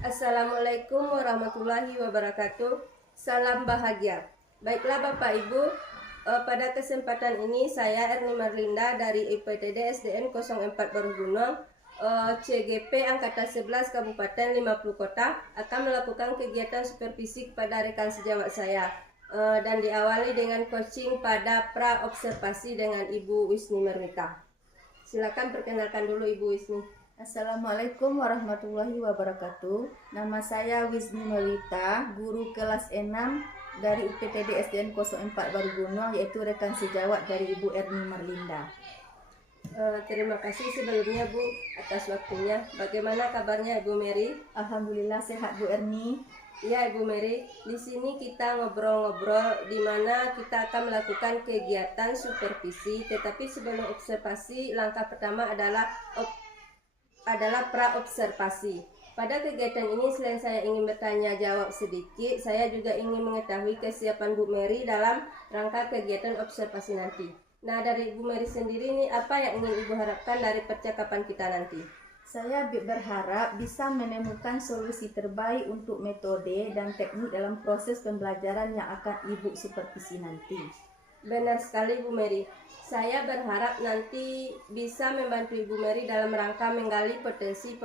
Assalamualaikum warahmatullahi wabarakatuh. Salam bahagia. Baiklah Bapak Ibu, pada kesempatan ini saya Erni Marlinda dari IPTD SDN 04 Barugunung, CGP Angkatan 11 Kabupaten 50 Kota akan melakukan kegiatan supervisi kepada rekan sejawat saya, dan diawali dengan coaching pada pra observasi dengan Ibu Wisni Mermita. Silakan perkenalkan dulu Ibu Wisni. Assalamualaikum warahmatullahi wabarakatuh. Nama saya Wisni Melita, guru kelas 6 dari UPTD SDN 04 Barugunung, yaitu rekan sejawat dari Ibu Erni Marlinda. Terima kasih sebelumnya Bu atas waktunya. Bagaimana kabarnya Ibu Mary? Alhamdulillah sehat Bu Erni. Ya Ibu Mary, di sini kita ngobrol-ngobrol di mana kita akan melakukan kegiatan supervisi. Tetapi sebelum observasi, langkah pertama adalah pra-observasi. Pada kegiatan ini selain saya ingin bertanya jawab sedikit, saya juga ingin mengetahui kesiapan Bu Mary dalam rangka kegiatan observasi nanti. Nah, dari Ibu Mary sendiri ini apa yang ingin Ibu harapkan dari percakapan kita nanti? Saya berharap bisa menemukan solusi terbaik untuk metode dan teknik dalam proses pembelajaran yang akan Ibu supervisi nanti. Benar sekali Bu Mary. Saya berharap nanti bisa membantu Ibu Mary dalam rangka menggali potensi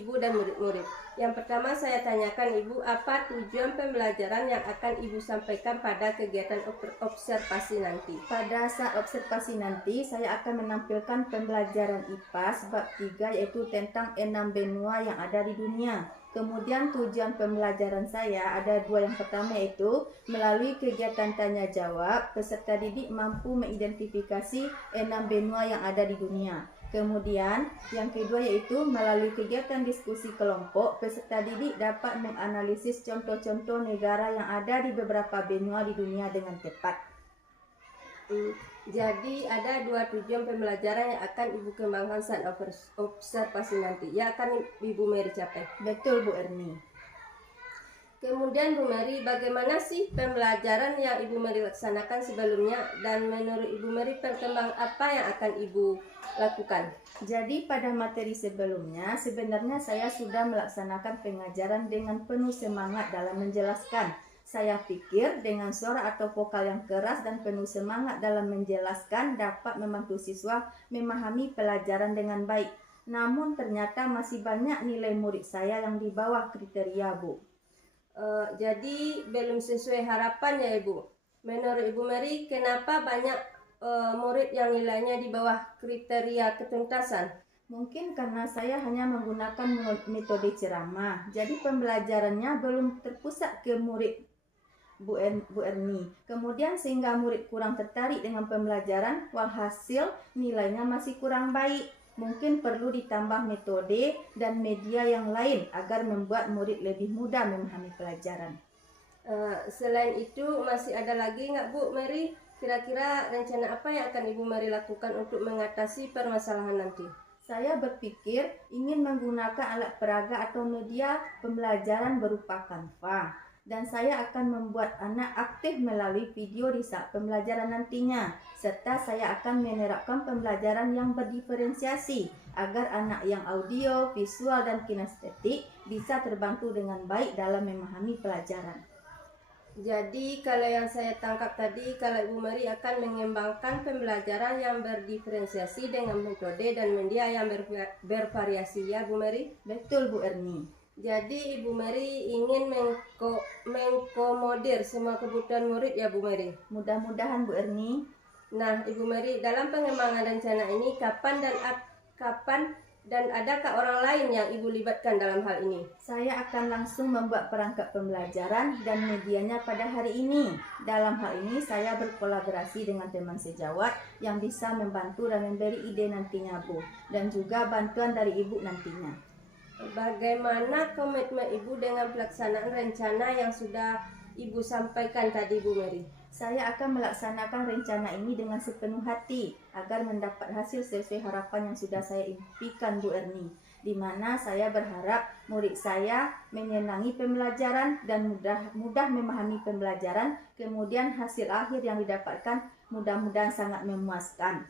Ibu dan murid-murid. Yang pertama saya tanyakan Ibu, apa tujuan pembelajaran yang akan Ibu sampaikan pada kegiatan observasi nanti? Pada saat observasi nanti, saya akan menampilkan pembelajaran IPA bab 3, yaitu tentang 6 benua yang ada di dunia. Kemudian tujuan pembelajaran saya ada dua. Yang pertama yaitu melalui kegiatan tanya jawab, peserta didik mampu mengidentifikasi 6 benua yang ada di dunia. Kemudian yang kedua yaitu melalui kegiatan diskusi kelompok, peserta didik dapat menganalisis contoh-contoh negara yang ada di beberapa benua di dunia dengan tepat. Jadi ada dua tujuan pembelajaran yang akan Ibu kembangkan saat observasi nanti, yang akan Ibu Mary capai. Betul Bu Erni. Kemudian Bu Mary, bagaimana sih pembelajaran yang Ibu Mary laksanakan sebelumnya, dan menurut Ibu Mary perkembangan apa yang akan Ibu lakukan? Jadi pada materi sebelumnya sebenarnya saya sudah melaksanakan pengajaran dengan penuh semangat dalam menjelaskan. Saya pikir dengan suara atau vokal yang keras dan penuh semangat dalam menjelaskan dapat membantu siswa memahami pelajaran dengan baik. Namun ternyata masih banyak nilai murid saya yang di bawah kriteria Bu. Jadi belum sesuai harapan ya Ibu. Menurut Ibu Mary, kenapa banyak murid yang nilainya di bawah kriteria ketuntasan? Mungkin karena saya hanya menggunakan metode ceramah, jadi pembelajarannya belum terpusat ke murid Bu Erni. Kemudian sehingga murid kurang tertarik dengan pembelajaran, walhasil nilainya masih kurang baik. Mungkin perlu ditambah metode dan media yang lain agar membuat murid lebih mudah memahami pelajaran. Selain itu masih ada lagi nggak Bu Mary? Kira-kira rencana apa yang akan Ibu Mary lakukan untuk mengatasi permasalahan nanti? Saya berpikir ingin menggunakan alat peraga atau media pembelajaran berupa Canva. Dan saya akan membuat anak aktif melalui video di saat pembelajaran nantinya. Serta saya akan menerapkan pembelajaran yang berdiferensiasi agar anak yang audio, visual, dan kinestetik bisa terbantu dengan baik dalam memahami pelajaran. Jadi kalau yang saya tangkap tadi, kalau Ibu Mary akan mengembangkan pembelajaran yang berdiferensiasi dengan metode dan media yang bervariasi ya Bu Mary? Betul Bu Erni. Jadi Ibu Mary ingin mengkomodir semua kebutuhan murid ya Bu Mary? Mudah-mudahan Bu Erni. Nah Ibu Mary, dalam pengembangan rencana ini kapan dan adakah orang lain yang Ibu libatkan dalam hal ini? Saya akan langsung membuat perangkat pembelajaran dan medianya pada hari ini. Dalam hal ini saya berkolaborasi dengan teman sejawat yang bisa membantu dan memberi ide nantinya Bu, dan juga bantuan dari Ibu nantinya. Bagaimana komitmen Ibu dengan pelaksanaan rencana yang sudah Ibu sampaikan tadi, Bu Mary? Saya akan melaksanakan rencana ini dengan sepenuh hati agar mendapat hasil sesuai harapan yang sudah saya impikan, Bu Erni. Di mana saya berharap murid saya menyenangi pembelajaran dan mudah memahami pembelajaran, kemudian hasil akhir yang didapatkan mudah-mudahan sangat memuaskan.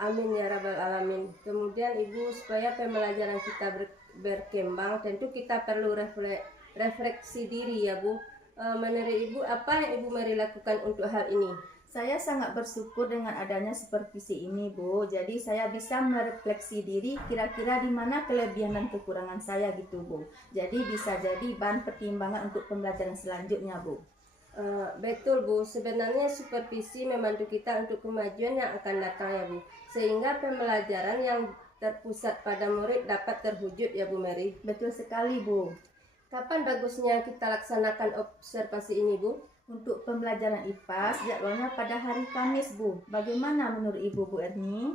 Amin ya rabbal alamin. Kemudian Ibu, supaya pembelajaran kita berkembang, tentu kita perlu refleksi diri ya Bu. Menurut Ibu, apa yang Ibu Mary lakukan untuk hal ini? Saya sangat bersyukur dengan adanya supervisi ini, Bu. Jadi saya bisa merefleksi diri kira-kira di mana kelebihan dan kekurangan saya gitu, Bu. Jadi bisa jadi bahan pertimbangan untuk pembelajaran selanjutnya, Bu. Betul Bu, sebenarnya supervisi membantu kita untuk kemajuan yang akan datang ya Bu, sehingga pembelajaran yang terpusat pada murid dapat terwujud ya Bu Mary. Betul sekali, Bu. Kapan bagusnya kita laksanakan observasi ini Bu? Untuk pembelajaran IPA jadwalnya pada hari Kamis, Bu. Bagaimana menurut Ibu, Bu Erni?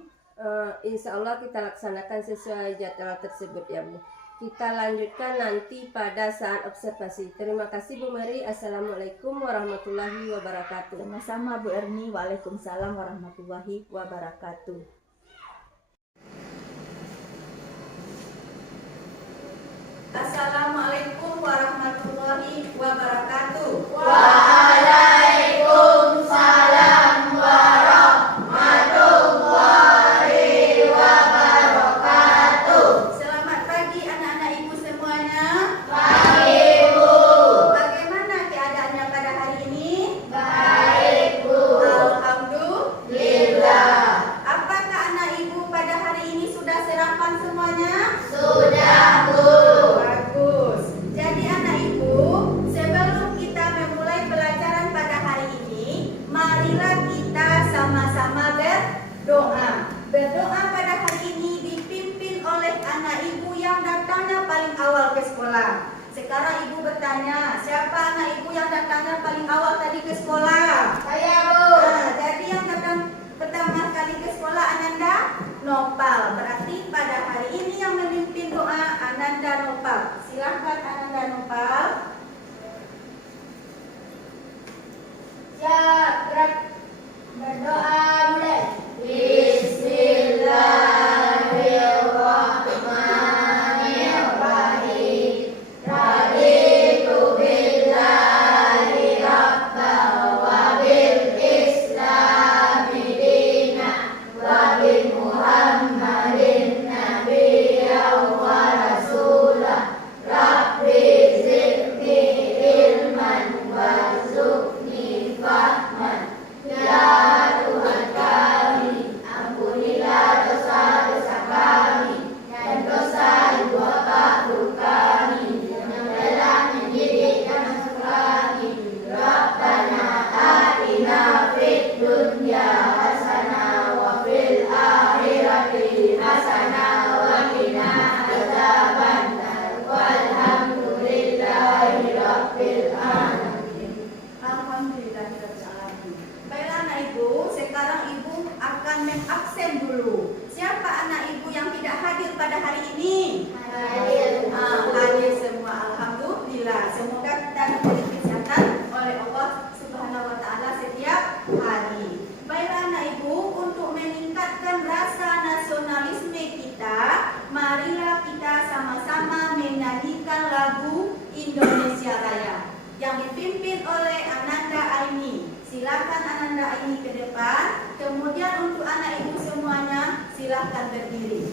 Insya Allah kita laksanakan sesuai jadwal tersebut ya Bu. Kita lanjutkan nanti pada saat observasi. Terima kasih Bu Mary. Assalamualaikum warahmatullahi wabarakatuh. Sama-sama Bu Erni. Waalaikumsalam warahmatullahi wabarakatuh. Assalamualaikum warahmatullahi wabarakatuh. Waalaikumsalam warahmatullahi wabarakatuh. Selamat pagi anak-anak Ibu semuanya. Baik, Bu. Bagaimana keadaannya pada hari ini? Baik, Bu. Alhamdulillah. Apakah anak Ibu pada hari ini sudah sarapan semuanya? Sudah, Bu. Bagus. Jadi anak Ibu, sebelum kita memulai pelajaran pada hari ini, marilah kita sama-sama berdoa. Berdoa pada hari ini dipimpin oleh anak Ibu yang datangnya paling awal ke sekolah. Sekarang Ibu bertanya, siapa anak Ibu yang datangnya paling awal tadi ke sekolah? Saya, Bu. Jadi yang datang pertama kali ke sekolah Ananda Nopal. Berarti pada hari ini yang memimpin doa Ananda Nopal. Silahkan Ananda Nopal. Siap, gerak. Berdoa mulai. Bismillahirrahmanirrahim. Raditu billahi rabban wa bil islami dinan wa bi Muhammadin nabiyyan wa rasulah. Rabbi zidni ilman warzuqni fahman. Ya Tuhan kami, ampunilah dosa-dosa kami dan dosa ibu bapa kami yang telah mendidik dan mengasuh kami. Rabbana atina fid dunya hasanah wa fil akhirati hasanah wa qina adzabannar. Walhamdulillahi rabbil alamin. Alhamdulillahirrahmanirrahim. Baiklah anak Ibu, sekarang Ibu akan mengabsen dulu. Siapa anak Ibu yang tidak hadir pada hari ini? Hadir. Hadir semua. Alhamdulillah. Semoga kita diberi kesehatan oleh Allah Subhanahu wa taala setiap hari. Baiklah anak Ibu, untuk meningkatkan rasa nasionalisme kita, marilah kita sama-sama menyanyikan lagu Indonesia Raya yang dipimpin oleh Ananda Aini. Silakan Ananda Aini ke depan. Kemudian untuk anak Ibu semuanya, silakan berdiri.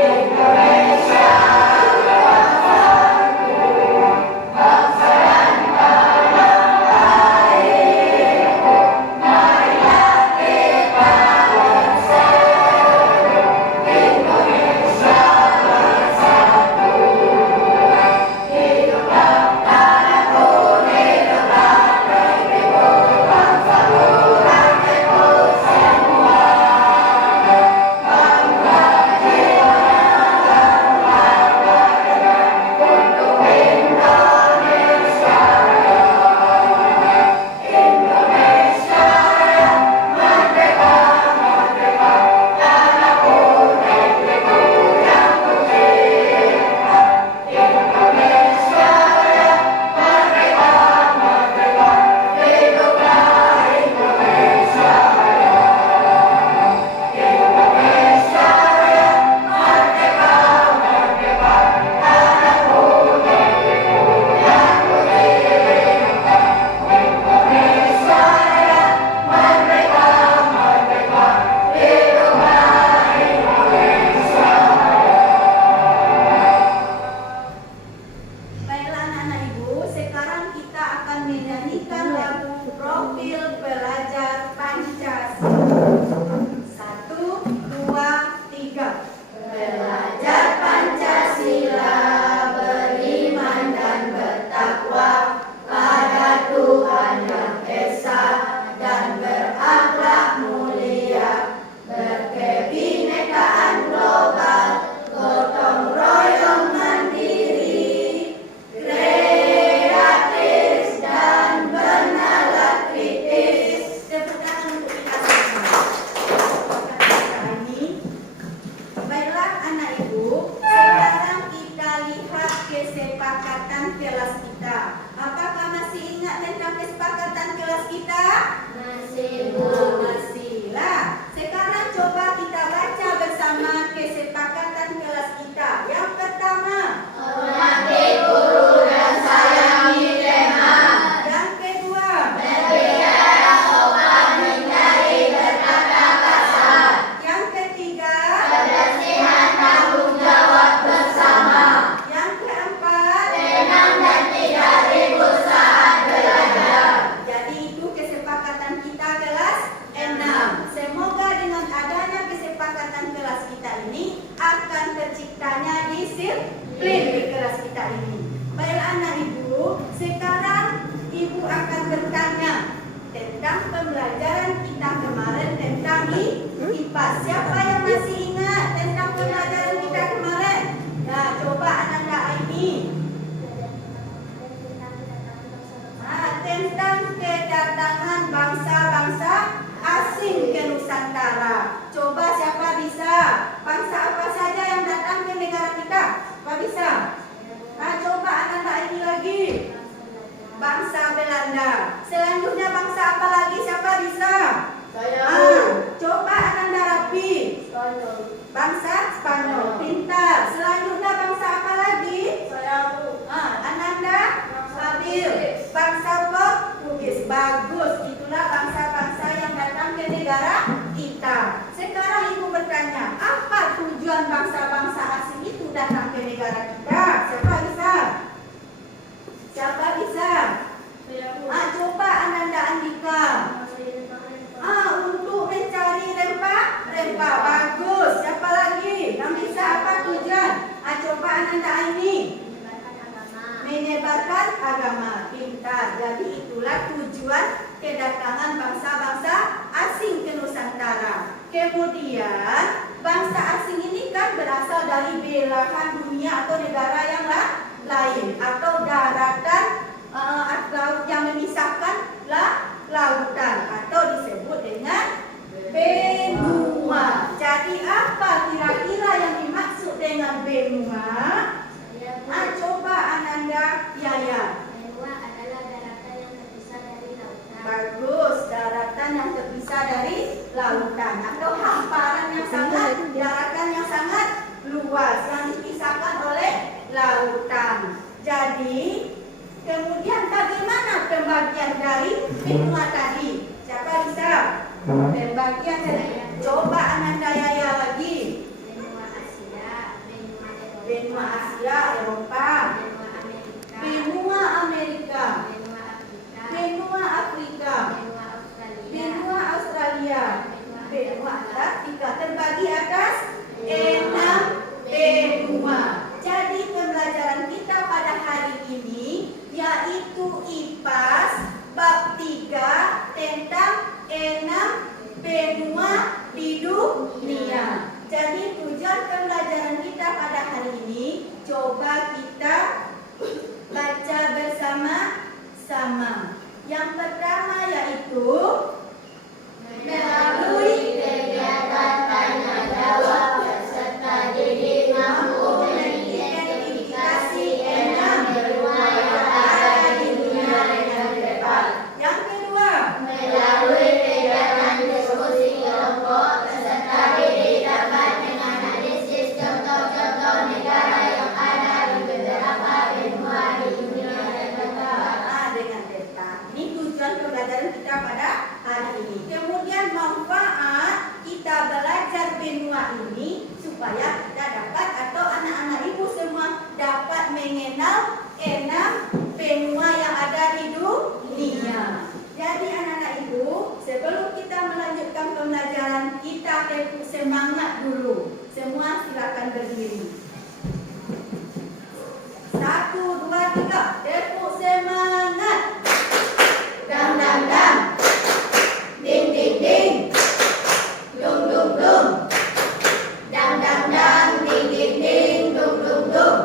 Yeah. menyanyikan lagu Profil Pelajar Pancasila. 1, 2, 3. Belajar Pancasila, beriman dan bertakwa pada Tuhan Yang Esa dan berakhlak mulia, berkebinekaan global, gotong royong mandiri, kreatif dan bernalar kritis. Tepuk tangan untuk kita semua. Ini, baiklah anak ibu, sekarang kita lihat kesepakatan kelas kita. Apakah masih ingat tentang kesepakatan kelas kita? Masih Masihlah. Sekarang coba kita baca bersama kesepakatan kelas kita. Yang pertama, hormati guru dan sayangi teman, yang kedua, berbicara sopan, hindari berkata kasar, yang ketiga, kebersihan tanggung jawab bersama, yang keempat. tenang dan tidak ribut saat belajar. Jadi itu kesepakatan kita kelas 6. Semoga dengan adanya kesepakatan kelas kita ini akan terciptanya disiplin di kelas kita ini. Baiklah anak ibu, sekarang ibu akan bertanya tentang pembelajaran kita kemarin tentang IPA. Siapa yang masih ingat tentang pembelajaran kita kemarin? Nah, coba Ananda Aini. Tentang kedatangan bangsa-bangsa asing ke Nusantara. Coba siapa bisa? Bangsa apa saja yang datang ke negara kita? Siapa bisa? Coba Ananda ini lagi. Bangsa Belanda. Selanjutnya bangsa apa lagi? Siapa bisa? Coba Ananda Rapi. Bangsa Spanyol. Pintar. Selanjutnya bangsa apa lagi? Ananda Habil. Bangsa Portugis. Bagus. Itulah bangsa-bangsa yang datang ke negara kita. Sekarang ibu bertanya, apa tujuan bangsa-bangsa asing itu datang ke negara kita? Siapa bisa? Siapa bisa? Coba Ananda Andika. Untuk mencari rempah. Bagus. Siapa lagi? Yang bisa apa tujuan? Coba Ananda Aini. Menyebarkan agama. Pintar. Jadi itulah tujuan kedatangan bangsa-bangsa asing ke Nusantara. Kemudian bangsa asing ini kan berasal dari belahan dunia atau negara yang lain, atau daratan atau yang memisahkan lautan, atau disebut dengan benua. Jadi apa kira-kira yang dimaksud dengan benua? Coba Ananda Yaya. Benua adalah daratan yang terpisah dari lautan. Bagus, daratan yang terpisah dari lautan, atau hamparan yang sangat, daratan yang sangat luas yang dipisahkan oleh lautan. Jadi kemudian bagaimana pembagian dari benua tadi? Siapa bisa? Pembagian dari, coba Ananda Yaya lagi. Benua Asia, Benua Asia, Eropa, benua Amerika, benua Amerika, benua Afrika, benua Afrika, benua Australia, benua Antartika, terbagi atas 6 benua. Jadi pembelajaran kita pada hari ini yaitu IPAS bab 3 tentang 6 benua di dunia. Jadi tujuan pembelajaran kita pada hari ini, coba kita baca bersama-sama. Yang pertama yaitu melalui kegiatan tanya jawab peserta didik mampu mengidentifikasi 6 benua yang ada di dunia dengan tepat. Yang kedua, Melalui kegiatan diskusi kelompok, peserta didik dapat menganalisis contoh-contoh negara yang ada di beberapa benua di dunia yang tepat. dengan tepat. Ini tujuan pembelajaran kita pada hari ini. Kemudian manfaat kita belajar benua ini supaya kita dapat, atau anak-anak ibu semua dapat mengenal 6 benua yang ada di dunia. tepuk semangat dulu. Semua silakan berdiri. 1, 2, 3, tepuk semangat. Dang dang dang, ding ding ding, dung dung dung, dang dang dang, ding ding ding, dung dung dung.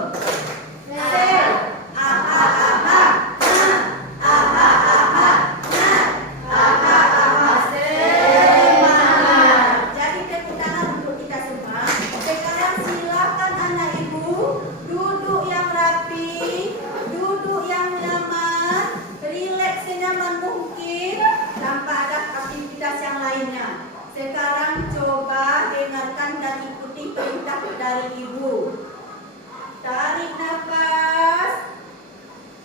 Jadi tepuk tangan untuk kita semua. Sekarang silakan anak ibu duduk yang rapi, duduk yang nyaman, rileks senyaman mungkin tanpa ada aktivitas yang lainnya. Sekarang coba dengarkan dan ikuti perintah dari ibu. Tarik nafas,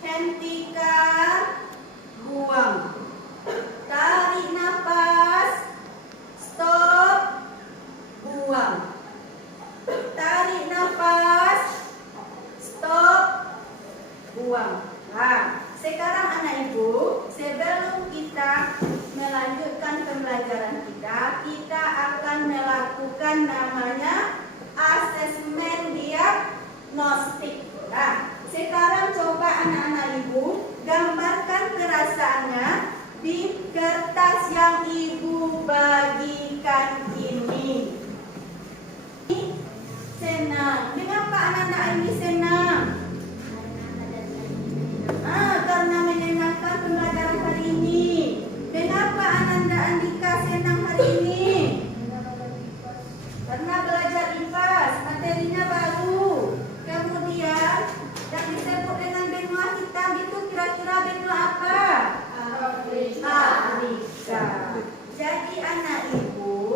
hentikan, buang. Tarik nafas, stop, buang. Tarik nafas, stop, buang. Nah, sekarang anak ibu, sebelum kita melanjutkan pembelajaran kita akan melakukan namanya asesmen diagnostik. Nah, sekarang coba anak-anak ibu gambarkan perasaannya di kertas yang ibu bagikan ini. Senang. Mengapa anak-anak ini senang? Karena menyenangkan pembelajaran hari ini. Mengapa Ananda Andika senang hari ini? Karena belajar IPAS, materinya baru. Kemudian yang disebut dengan benua hitam itu kira-kira benua apa? Afrika. Jadi anak ibu,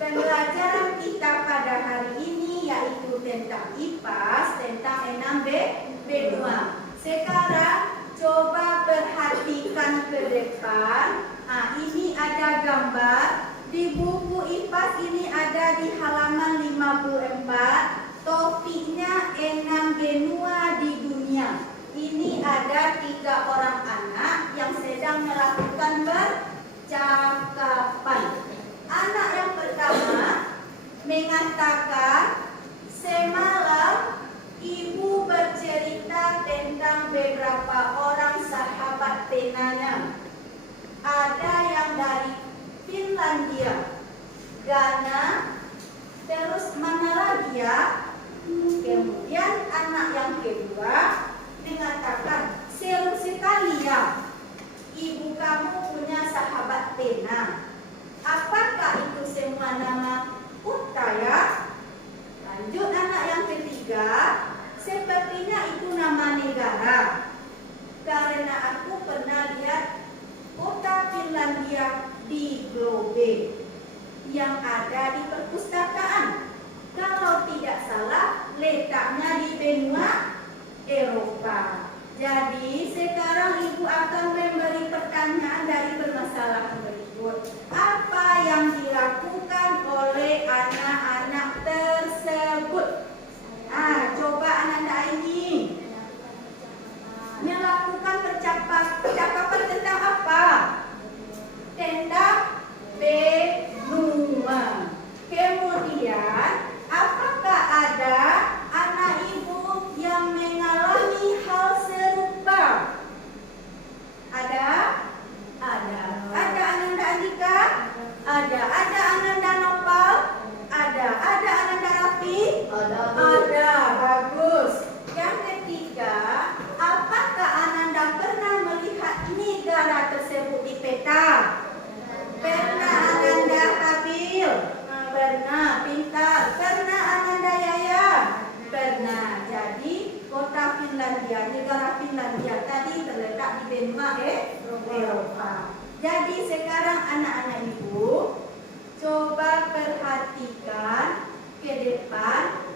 pembelajaran kita pada hari ini yaitu tentang IPAS, tentang 6B, B2. Sekarang coba perhatikan ke depan. Ini ada gambar. Di buku IPAS ini ada di halaman 54. Topiknya 6 benua di dunia. Ini ada 3 orang anak yang sedang melakukan percakapan. Anak yang pertama mengatakan, semalam ibu bercerita tentang beberapa orang sahabat tenanya. Ada yang dari Finlandia, Ghana, terus mana lagi ya? Kemudian anak yang kedua mengatakan, seru sekali ya, ibu kamu punya sahabat pena. Apakah itu semua nama Uta ya? Lanjut anak yang ketiga, sepertinya itu nama negara. Karena aku pernah lihat kota Finlandia di Globe yang ada di perpustakaan. Kalau tidak salah, letaknya di benua Eropa. Jadi sekarang ibu akan memberi pertanyaan dari permasalahan berikut. Apa yang dilakukan oleh anak-anak tersebut? Coba anak-anak ini melakukan percakapan tentang apa? Tentang benua. Kemudian, apakah ada anak ibu yang mengalami hal serupa? Ada? Ada. Ada Ananda Andika? Ada. Ada Ananda Nopal? Ada. Ada Ananda Rafi? Ada. Bagus. Yang ketiga, apakah Ananda pernah melihat negara tersebut di peta? Pernah Ananda Habil? Pernah. Pintar. Pernah Ananda Yaya? Pernah. Jadi kota Finlandia, negara Finlandia tadi terletak di benua Eropa. Jadi sekarang anak-anak ibu, coba perhatikan ke depan.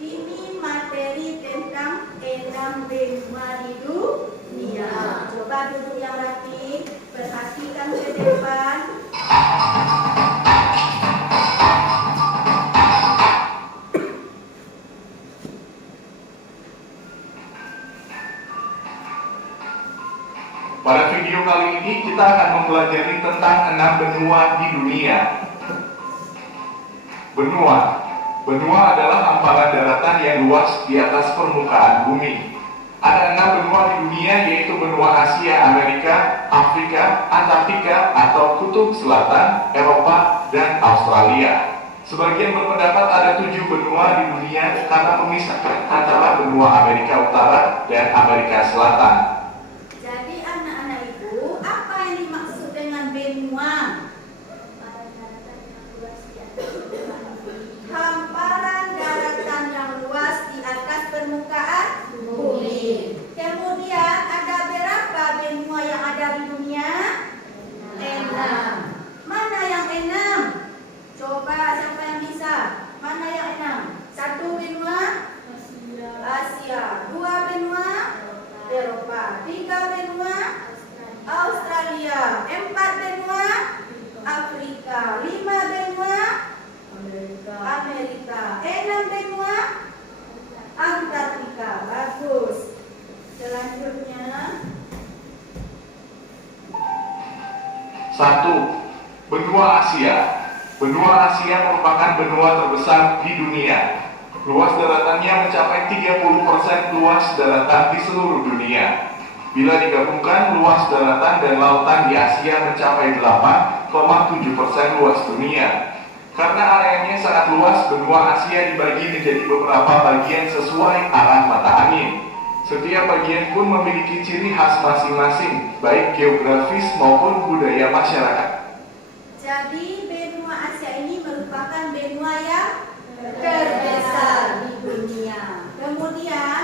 Ini materi tentang 6 benua di dunia. Coba duduk yang rapi, perhatikan ke depan. Pada video kali ini kita akan mempelajari tentang 6 benua di dunia. Benua adalah hamparan daratan yang luas di atas permukaan bumi. Ada 6 benua di dunia, yaitu benua Asia, Amerika, Afrika, Antartika atau Kutub Selatan, Eropa, dan Australia. Sebagian berpendapat ada 7 benua di dunia karena memisahkan antara benua Amerika Utara dan Amerika Selatan. Jadi anak-anak ibu, apa yang dimaksud dengan benua? Hamparan daratan yang luas di atas permukaan bumi. Kemudian ada berapa benua yang ada di dunia? 6. Mana yang 6? Coba siapa yang bisa? Mana yang 6? 1 benua Asia, 2 benua Eropa, 3 benua Australia, 4 benua Afrika, 5 benua Amerika, 6 benua Antartika. Bagus. Selanjutnya 1. Benua Asia. Benua Asia merupakan benua terbesar di dunia. Luas daratannya mencapai 30% luas daratan di seluruh dunia. Bila digabungkan, luas daratan dan lautan di Asia mencapai 8,7% luas dunia. Karena areanya sangat luas, benua Asia dibagi menjadi beberapa bagian sesuai arah mata angin. Setiap bagian pun memiliki ciri khas masing-masing, baik geografis maupun budaya masyarakat. jadi benua Asia ini merupakan benua yang terbesar di dunia. Kemudian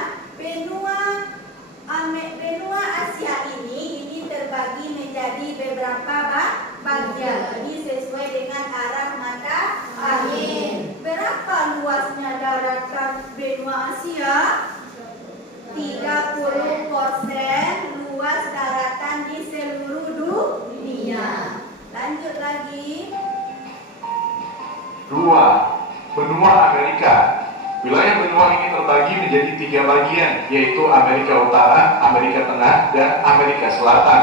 benua Asia ini terbagi menjadi beberapa bagian. Ini sesuai dengan arah mata angin. Berapa luasnya daratan benua Asia? 30% luas daratan di seluruh dunia. Lanjut lagi. 2. Benua Amerika. Wilayah benua ini terbagi menjadi 3 bagian, yaitu Amerika Utara, Amerika Tengah, dan Amerika Selatan.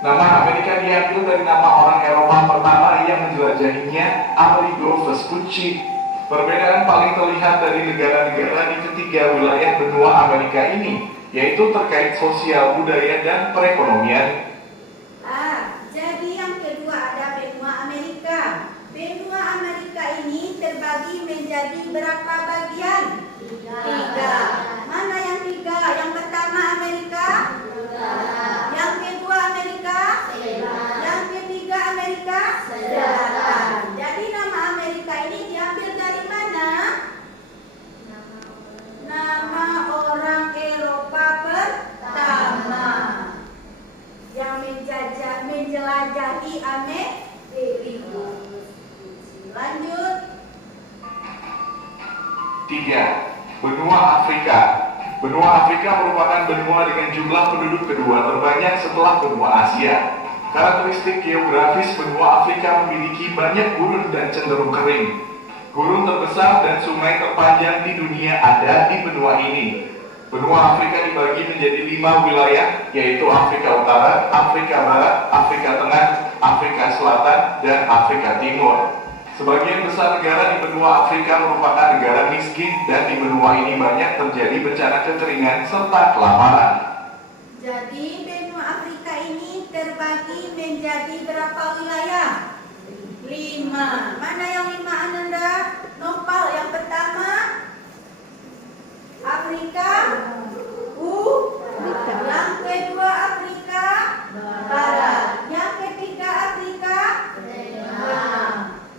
Nama Amerika diambil dari nama orang Eropa pertama yang menjelajahinya, Amerigo Vespucci. Perbedaan paling terlihat dari negara-negara di ketiga wilayah benua Amerika ini, yaitu terkait sosial, budaya, dan perekonomian. Jadi yang kedua ada benua Amerika. Benua Amerika ini terbagi menjadi berapa bagian? 3. Mana yang 3? Yang pertama Amerika? Yang kedua Amerika? Yang ketiga Amerika Selatan. Jadi nama Amerika ini diambil dari mana? Nama orang Eropa pertama yang menjelajahi Amerika. Lanjut. 3. Benua Afrika. Benua Afrika merupakan benua dengan jumlah penduduk kedua terbanyak setelah benua Asia. Karakteristik geografis benua Afrika memiliki banyak gurun dan cenderung kering. Gurun terbesar dan sungai terpanjang di dunia ada di benua ini. Benua Afrika dibagi menjadi 5 wilayah, yaitu Afrika Utara, Afrika Barat, Afrika Tengah, Afrika Selatan, dan Afrika Timur. Sebagian besar negara di benua Afrika merupakan negara miskin, dan di benua ini banyak terjadi bencana kekeringan serta kelaparan. Jadi benua Afrika ini terbagi menjadi berapa wilayah? 5. Mana yang 5 Ananda? Nopal yang pertama Afrika yang kedua Afrika Barat, yang ketiga Afrika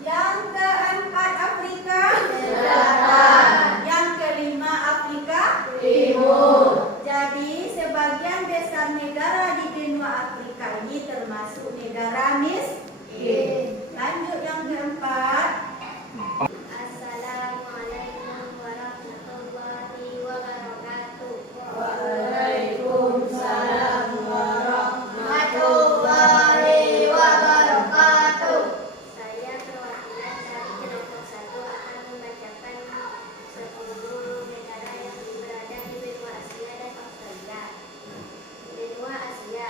yang keempat Afrika Selatan, yang kelima Afrika Timur. Jadi sebagian besar negara di benua Afrika ini termasuk negara miskin. Lanjut yang keempat. Assalamualaikum warahmatullahi wabarakatuh. Waalaikumsalam Warahmatullahi wabarakatuh. Saya perwakilan dari kelompok 1 akan membacakan 10 negara yang berada di benua Asia dan Australia. Benua Asia.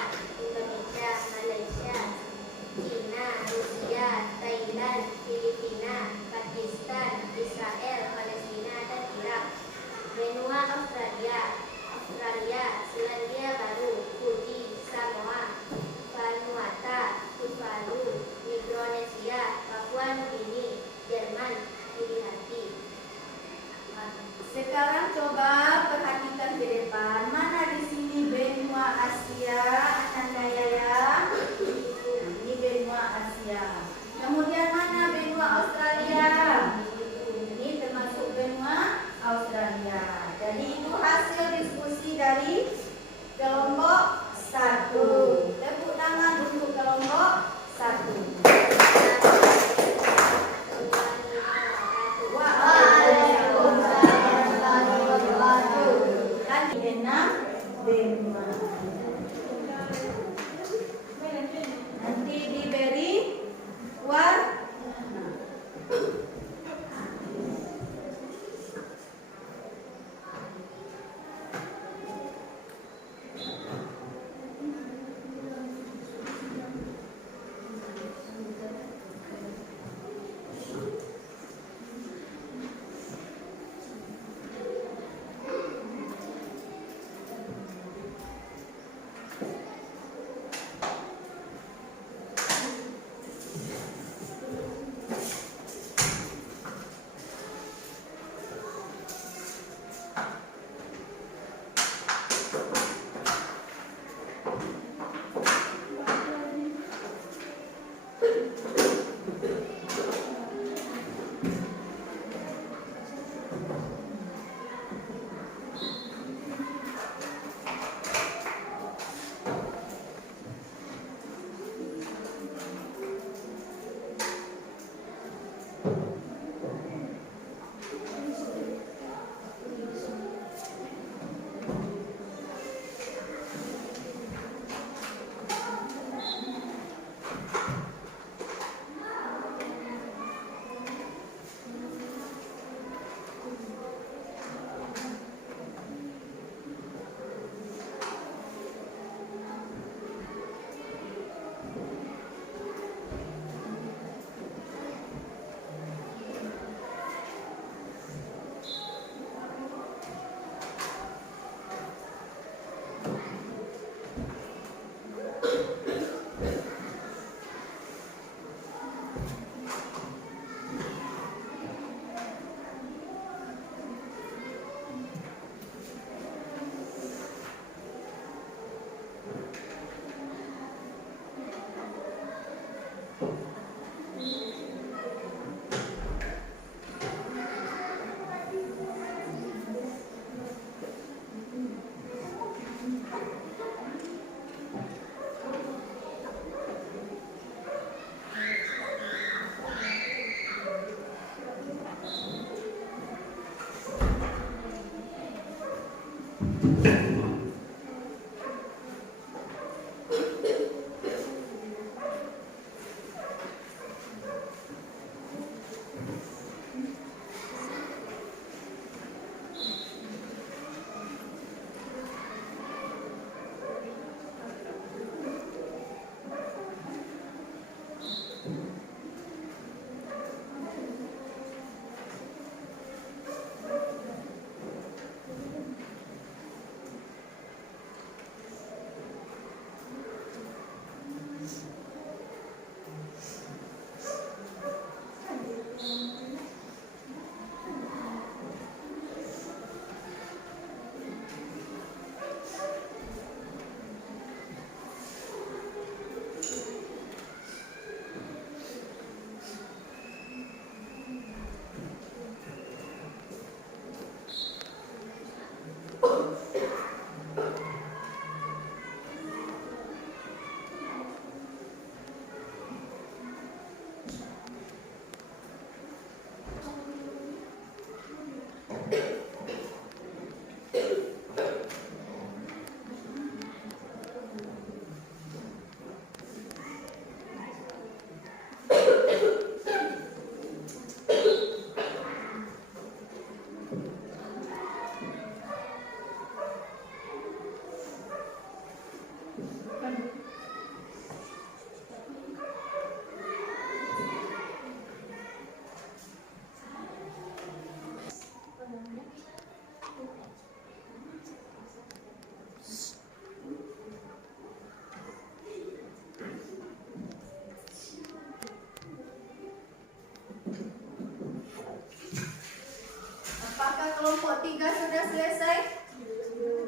selesai?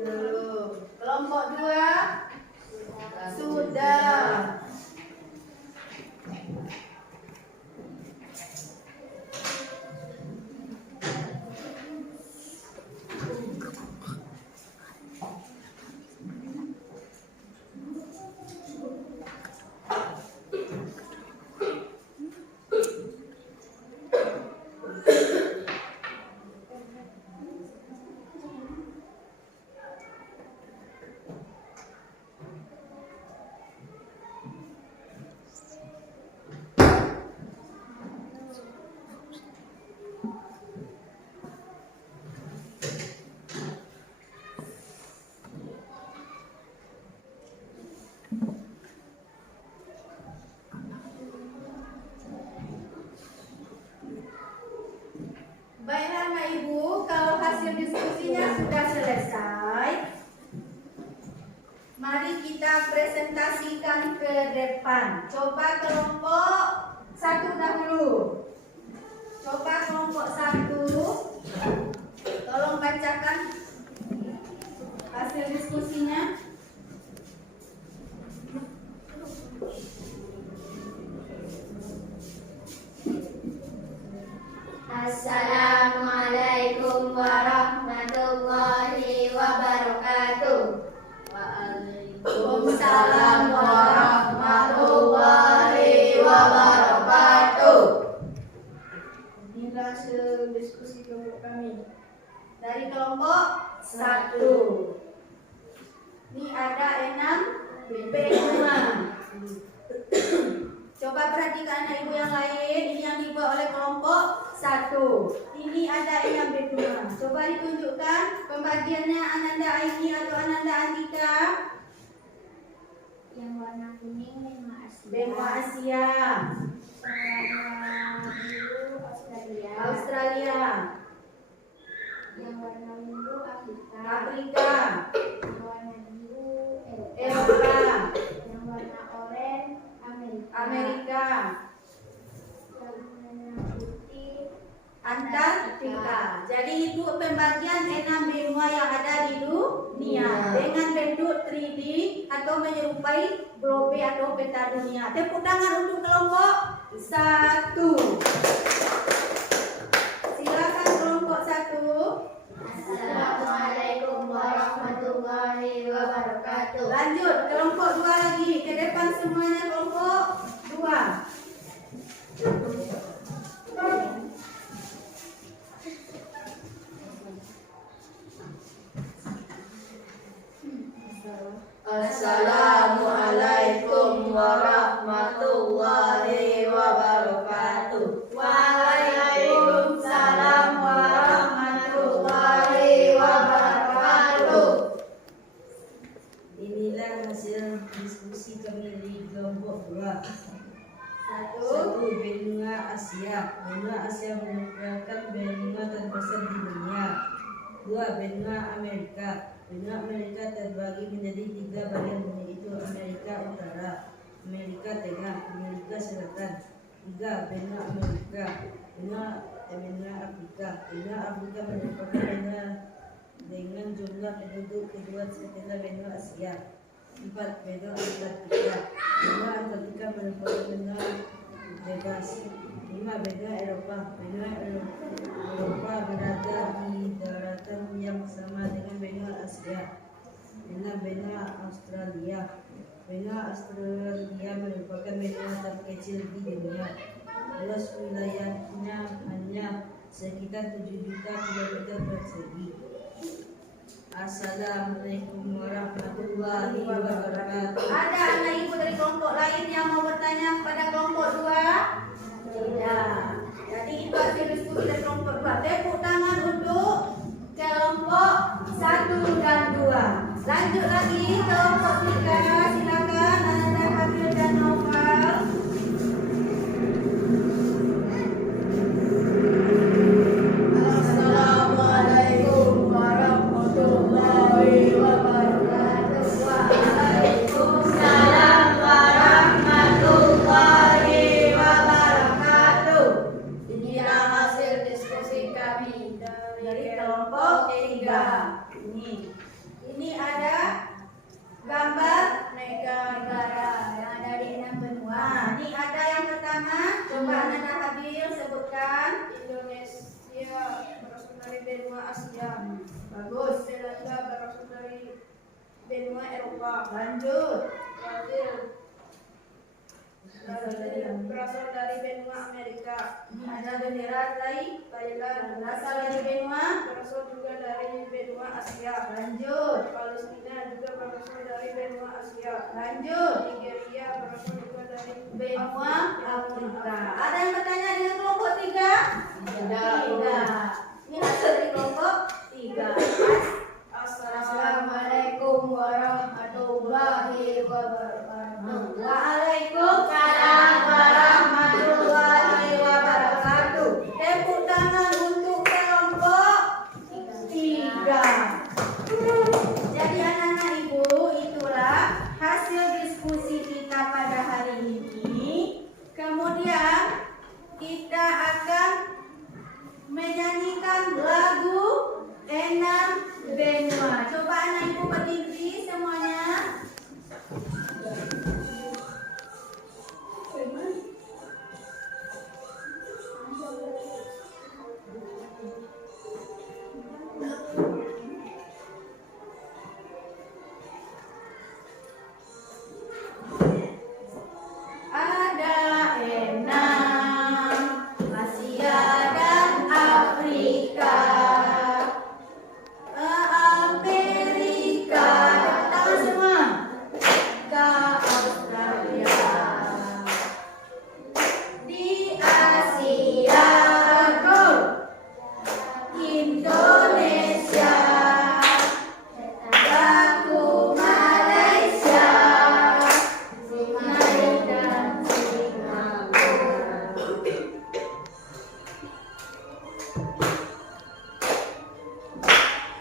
Belum. Kelompok 2 sudah. Baiklah anak ibu, kalau hasil diskusinya sudah selesai, mari kita presentasikan ke depan. Coba kelompok 1 dahulu. Coba kelompok 1, tolong bacakan hasil diskusinya. Assalamualaikum warahmatullahi wabarakatuh. Waalaikumsalam warahmatullahi wabarakatuh. Inilah hasil diskusi kelompok kami. Dari kelompok 1. Ini ada 6 B5. Coba perhatikan anak ibu yang lain. Ini yang dibuat oleh kelompok 1. Ini ada 6 B2. Coba ditunjukkan pembagiannya Ananda Aini atau Ananda Andika. Yang warna kuning benua Asia. Benua Asia. Warna biru Australia. Australia. Yang warna ungu Afrika. Afrika. Yang warna biru Eropa. Yang warna oranye Amerika. Amerika. Yang warna putih Antartika. Jadi itu pembagian 6 benua yang ada di dunia dengan bentuk 3D atau menyerupai globe atau peta dunia. Tepuk tangan untuk kelompok 1. Silakan kelompok 1. Assalamualaikum warahmatullahi wabarakatuh. Lanjut kelompok 2 lagi. Ke depan semuanya kelompok 2. Assalamualaikum warahmatullahi wabarakatuh. Waalaikumsalam warahmatullahi wabarakatuh. Inilah hasil diskusi kami di kelompok 2. 1. Benua Asia. Benua Asia merupakan benua terbesar di dunia. 2. Benua Amerika. Benua Amerika terbagi menjadi 3 bagian, yaitu Amerika Utara, Amerika Tengah, Amerika Selatan. 3. Benua Amerika. Benua Afrika. Benua Afrika merupakan benua dengan jumlah penduduk kedua setelah benua Asia. 4. Benua Antartika. Benua Antartika merupakan benua bebas. 5. Benua Eropa. Benua Eropa berada di daratan yang sama dengan benua Asia. 6. Benua Australia. Benua Australia merupakan benua terkecil di dunia. Luas wilayahnya hanya sekitar 7 juta kilometer persegi. Assalamualaikum warahmatullahi wabarakatuh. Ada anak ibu dari kelompok lain yang mau bertanya kepada kelompok 2? Tidak. Jadi itu hasil diskusi dari kelompok 2. Tepuk tangan untuk kelompok 1 dan 2. Lanjut lagi kelompok 3. Silakan Ananda, Fadil dan Noval. Assalamualaikum warahmatullahi wabarakatuh. Waalaikumsalam warahmatullahi wabarakatuh. Inilah hasil diskusi kami Dari kelompok 3. negara yang ada di 6 benua. Nah, ini ada yang pertama, coba Anda hadir sebutkan. Indonesia berasal dari benua Asia. Bagus. Belanda berasal dari benua Eropa. Lanjut. Brazil berasal dari benua Amerika. Ada bendera Thailand berasal dari benua. berasal juga dari benua Asia. Lanjut. Palestina juga berasal dari benua Asia. Lanjut. Nigeria berasal juga dari Benua Afrika. Ada yang bertanya dengan kelompok 3? Tidak. Ini hasil dari kelompok 3. Assalamualaikum warahmatullahi wabarakatuh. Waalaikumsalam warahmatullahi wabarakatuh. Tepuk tangan untuk kelompok 3. Jadi anak-anak ibu, itulah hasil diskusi kita pada hari ini. Kemudian kita akan menyanyikan lagu 6 benua. Coba anak ibu berdiri semuanya. Ada 6 Asia dan Afrika, Amerika, tangan semua, ke Australia. Di Asia, go, Indonesia, Baku, Malaysia, Brunei dan Singapura.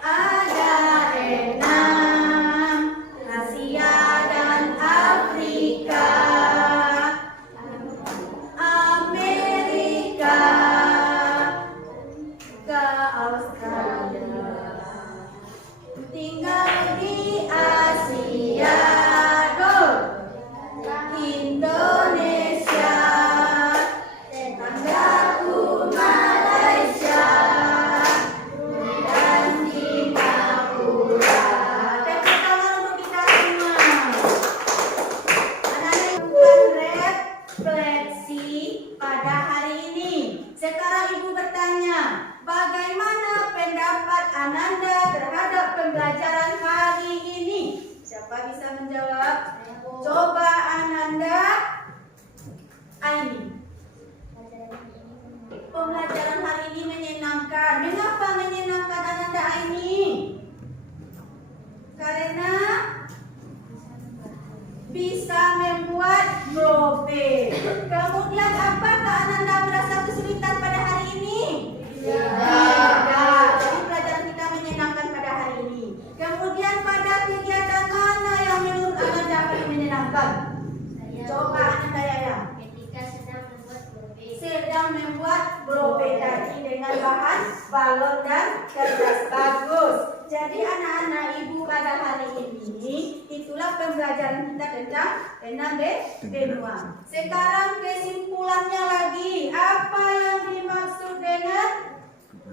Ada 6 Asia dan Afrika, Amerika, ke Australia. Tinggal di Asia, go, Indonesia, Baku, Malaysia, dan Singapura. Tepuk tangan untuk kita semua. Anak-anak bukan refleksi pada hari ini. Sekarang ibu bertanya, bagaimana pendapat Ananda terhadap pembelajaran hari ini? Siapa bisa menjawab? Coba Ananda. Aini. Pembelajaran hari ini menyenangkan. Mengapa menyenangkan Ananda Aini? Karena bisa membuat grobe. Kemudian apakah Ananda merasa kesulitan pada hari ini? Tidak. Jadi pelajaran kita menyenangkan pada hari ini. Kemudian pada kegiatan mana yang menurut Ananda paling menyenangkan? Coba Ananda ya. Ketika Sedang membuat grobe tadi dengan bahan balon dan kertas. Bagus. Jadi anak-anak ibu pada hari ini itulah pembelajaran kita tentang 6 benua. Sekarang kesimpulannya lagi, apa yang dimaksud dengan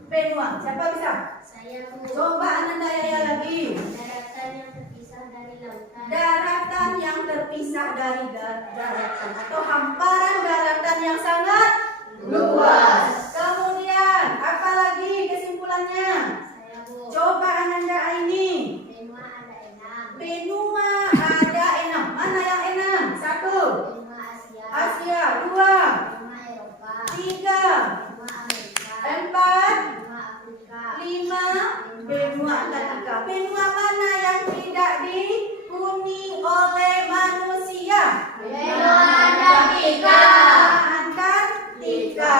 benua? Siapa bisa? Saya Coba Ananda ya lagi. daratan yang terpisah dari lautan. Daratan yang terpisah dari daratan atau hamparan daratan yang sangat luas. Kemudian apa lagi kesimpulannya? Saya Bu. Coba Ananda Aini. Benua ada 6. Benua ada 6. Mana yang 6? 1. Benua Asia. Asia. 2. Benua Eropa. 3. Benua Amerika. 4. Benua Afrika. 5. Benua Antartika. Benua mana yang tidak dihuni oleh manusia? Benua Antartika. Antartika.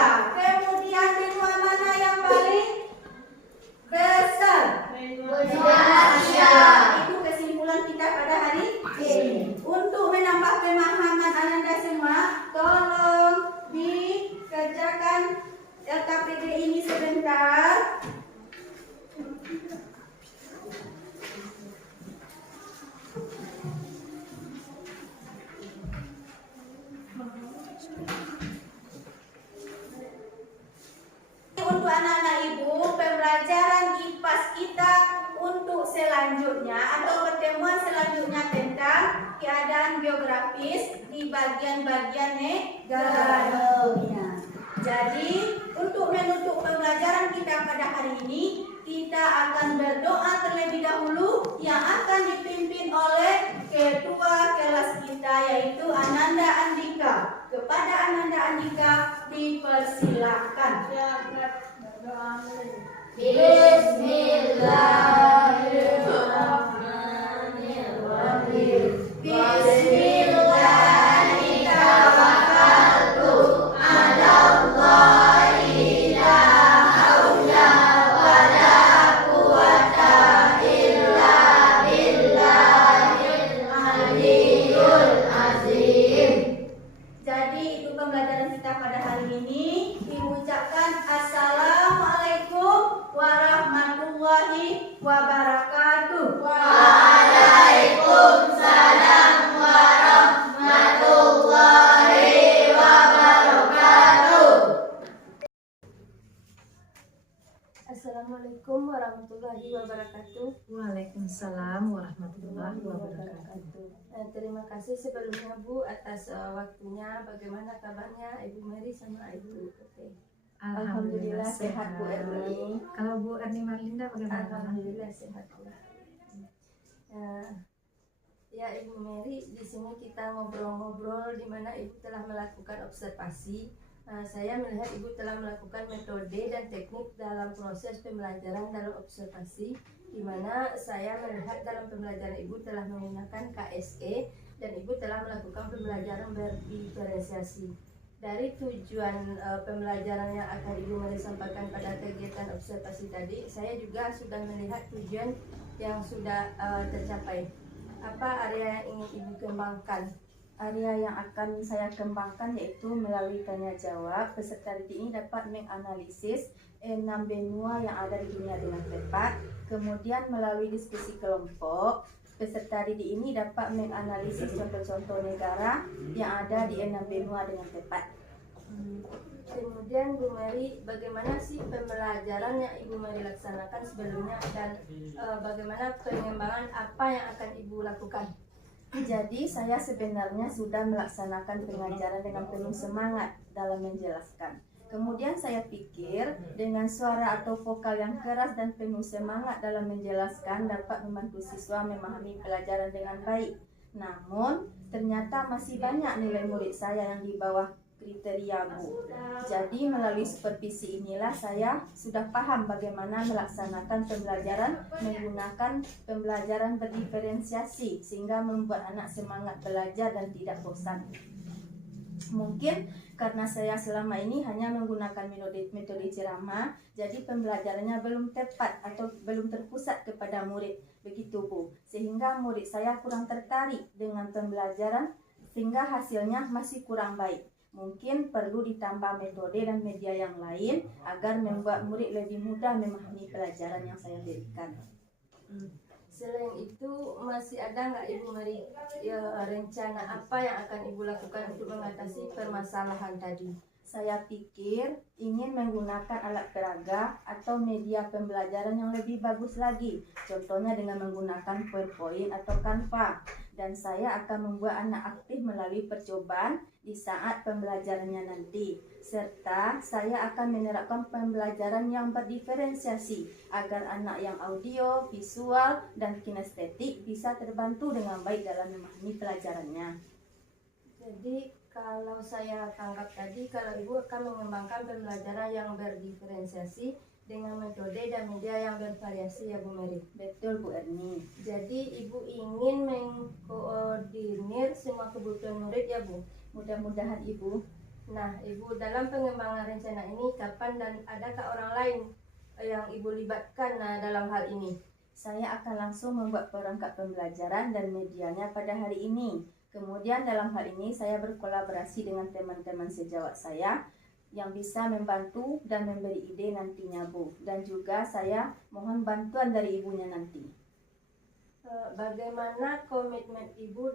untuk anak-anak Ibu, pembelajaran IPAS kita untuk selanjutnya atau pertemuan selanjutnya tentang keadaan geografis di bagian-bagian negara dunia. Jadi, untuk menutup pembelajaran kita pada hari ini, kita akan berdoa terlebih dahulu yang akan dipimpin oleh ketua kelas kita yaitu Ananda Andika. Kepada Ananda Andika dipersilakan. Bismillahirrahmanirrahim. Jadi itu pembelajaran kita pada hari ini. Ibu ucapkan Assalamualaikum warahmatullahi wabarakatuh. Waalaikumsalam warahmatullahi wabarakatuh. Assalamualaikum warahmatullahi wabarakatuh. Waalaikumsalam warahmatullahi wabarakatuh. Terima kasih sebelumnya Bu atas waktunya. Bagaimana kabarnya Ibu Mary sama Ibu Tete? Alhamdulillah sehat Bu Erni. Kalau Bu Erni Marlinda bagaimana? Alhamdulillah sehat Bu. Ya Ibu Mary, di sini kita ngobrol-ngobrol di mana Ibu telah melakukan observasi. Saya melihat Ibu telah melakukan metode dan teknik dalam proses pembelajaran dalam observasi, di mana saya melihat dalam pembelajaran Ibu telah menggunakan KSE dan Ibu telah melakukan pembelajaran berdiferensiasi. Dari tujuan pembelajaran yang akan Ibu Mary sampaikan pada kegiatan observasi tadi, saya juga sudah melihat tujuan yang sudah tercapai. Apa area yang ingin Ibu kembangkan? Area yang akan saya kembangkan yaitu melalui tanya jawab, peserta didik ini dapat menganalisis 6 benua yang ada di dunia dengan tepat. Kemudian melalui diskusi kelompok, peserta didik ini dapat menganalisis contoh-contoh negara yang ada di 6 benua dengan tepat. Kemudian Bu Mary, bagaimana sih pembelajaran yang Ibu Mary laksanakan sebelumnya dan bagaimana pengembangan apa yang akan Ibu lakukan? Jadi saya sebenarnya sudah melaksanakan pengajaran dengan penuh semangat dalam menjelaskan. Kemudian saya pikir dengan suara atau vokal yang keras dan penuh semangat dalam menjelaskan dapat membantu siswa memahami pelajaran dengan baik. Namun ternyata masih banyak nilai murid saya yang di bawah kriteria Bu. Jadi melalui supervisi inilah saya sudah paham bagaimana melaksanakan pembelajaran menggunakan pembelajaran berdiferensiasi sehingga membuat anak semangat belajar dan tidak bosan. Mungkin karena saya selama ini hanya menggunakan metode ceramah, jadi pembelajarannya belum tepat atau belum terpusat kepada murid. Begitu Bu, sehingga murid saya kurang tertarik dengan pembelajaran sehingga hasilnya masih kurang baik. Mungkin perlu ditambah metode dan media yang lain agar membuat murid lebih mudah memahami pelajaran yang saya berikan. Selain itu, masih ada nggak Ibu Mary rencana apa yang akan Ibu lakukan untuk mengatasi permasalahan tadi? Saya pikir ingin menggunakan alat peraga atau media pembelajaran yang lebih bagus lagi. Contohnya dengan menggunakan PowerPoint atau Canva. Dan saya akan membuat anak aktif melalui percobaan di saat pembelajarannya nanti. Serta saya akan menerapkan pembelajaran yang berdiferensiasi agar anak yang audio, visual, dan kinestetik bisa terbantu dengan baik dalam memahami pelajarannya. Jadi kalau saya tangkap tadi, kalau Ibu akan mengembangkan pembelajaran yang berdiferensiasi dengan metode dan media yang bervariasi ya Bu Mary. Betul Bu Erni. Jadi Ibu ingin mengkoordinir semua kebutuhan murid ya Bu. Mudah-mudahan Ibu. Nah Ibu, dalam pengembangan rencana ini kapan dan adakah orang lain yang Ibu libatkan dalam hal ini? Saya akan langsung membuat perangkat pembelajaran dan medianya pada hari ini. Kemudian dalam hal ini saya berkolaborasi dengan teman-teman sejawat saya yang bisa membantu dan memberi ide nantinya Bu. Dan juga saya mohon bantuan dari ibunya nanti. Bagaimana komitmen Ibu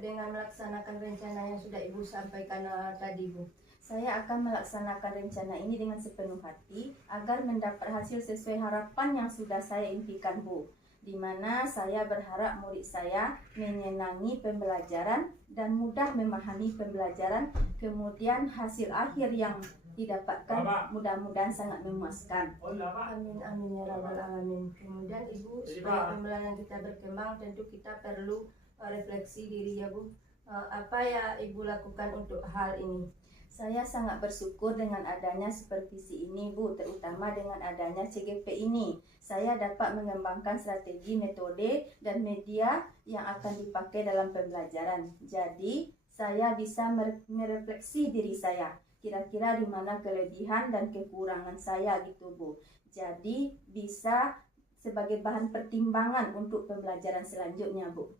dengan melaksanakan rencana yang sudah Ibu sampaikan tadi Bu? Saya akan melaksanakan rencana ini dengan sepenuh hati agar mendapat hasil sesuai harapan yang sudah saya impikan, Bu. Di mana saya berharap murid saya menyenangi pembelajaran dan mudah memahami pembelajaran, kemudian hasil akhir yang didapatkan mudah-mudahan sangat memuaskan. Amin amin ya rabbal alamin. Kemudian Ibu, supaya pembelajaran kita berkembang tentu kita perlu refleksi diri ya Bu. Apa ya Ibu lakukan untuk hal ini? Saya sangat bersyukur dengan adanya supervisi ini, Bu, terutama dengan adanya CGP ini. Saya dapat mengembangkan strategi, metode, dan media yang akan dipakai dalam pembelajaran. Jadi, saya bisa merefleksi diri saya. Kira-kira di mana kelebihan dan kekurangan saya gitu, Bu. Jadi, bisa sebagai bahan pertimbangan untuk pembelajaran selanjutnya, Bu.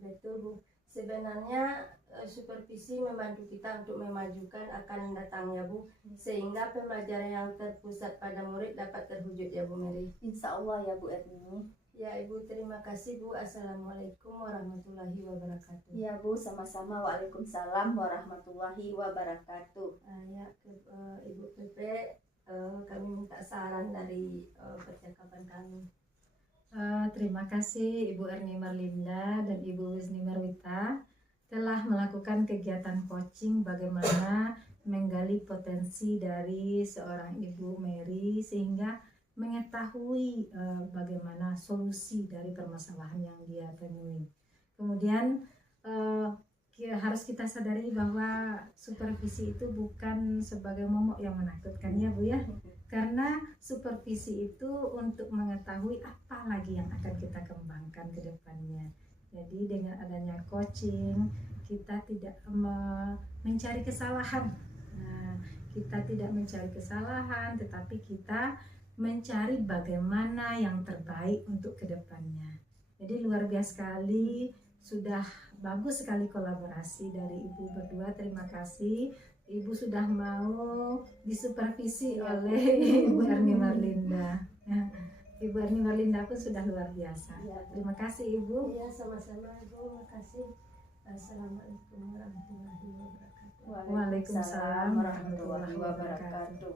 Betul Bu. Sebenarnya supervisi membantu kita untuk memajukan akan datangnya Bu, sehingga pembelajaran yang terpusat pada murid dapat terwujud ya Bu Mary. Insya Allah ya Bu Erni. Ya Ibu, terima kasih Bu. Assalamualaikum warahmatullahi wabarakatuh. Ya Bu, sama-sama. Waalaikumsalam warahmatullahi wabarakatuh. Ibu Pepe, kami minta saran dari percakapan kami. Terima kasih Ibu Erni Marlinda dan Ibu Wisni Marwita telah melakukan kegiatan coaching bagaimana menggali potensi dari seorang Ibu Mary sehingga mengetahui bagaimana solusi dari permasalahan yang dia temui. Kemudian harus kita sadari bahwa supervisi itu bukan sebagai momok yang menakutkan ya Bu ya. Karena supervisi itu untuk mengetahui apa lagi yang akan kita kembangkan ke depannya. Jadi dengan adanya coaching, kita tidak mencari kesalahan. Nah, kita tidak mencari kesalahan, tetapi kita mencari bagaimana yang terbaik untuk ke depannya. Jadi luar biasa sekali, sudah bagus sekali kolaborasi dari Ibu berdua. Terima kasih. Ibu sudah mau disupervisi oleh Ibu Erni Marlinda. Ya, Ibu Erni Marlinda pun sudah luar biasa. Terima kasih Ibu. Iya, sama-sama Ibu. Makasih. Assalamualaikum warahmatullahi wabarakatuh. Waalaikumsalam warahmatullahi wabarakatuh.